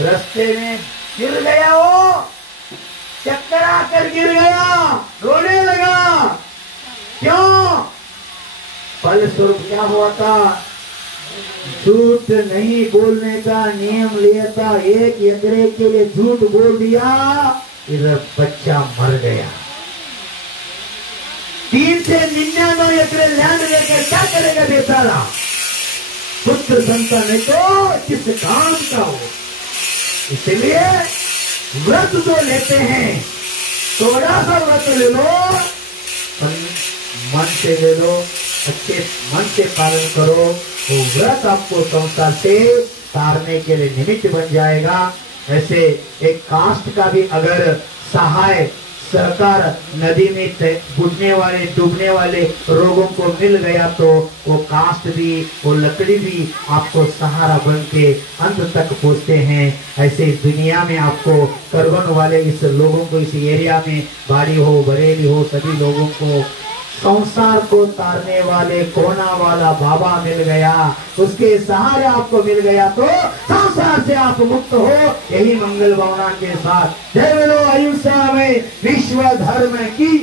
रास्ते में गिर गया, वो चक्कर आकर गिर गया, रोने लगा। क्यों? फलस्वरूप क्या हुआ था? झूठ नहीं बोलने का नियम लिया था, 1 एकड़ के लिए झूठ बोल दिया, इधर बच्चा मर गया। 3 से 99 एकड़ लैंड लेकर क्या करेगा बेचारा? पुत्र संतान है तो किस काम का हो। इसलिए व्रत जो लेते हैं, थोड़ा सा व्रत ले लो, मन से ले लो, अच्छे मन से पालन करो, वो व्रत आपको संसार से तारने के लिए निमित्त बन जाएगा। ऐसे एक काष्ठ का भी अगर सहाय सरकार नदी में बुझने वाले डूबने वाले रोगों को मिल गया तो वो काष्ठ भी, वो लकड़ी भी आपको सहारा बन के अंत तक पहुँचते हैं। ऐसे दुनिया में आपको करवन वाले इस लोगों को, इस एरिया में बाड़ी हो बरेली हो, सभी लोगों को संसार को तारने वाले कोना वाला बाबा मिल गया, उसके सहारे आपको मिल गया तो संसार से आप मुक्त हो। यही मंगल भावना के साथ जय बोलो अहिंसा में विश्व धर्म की।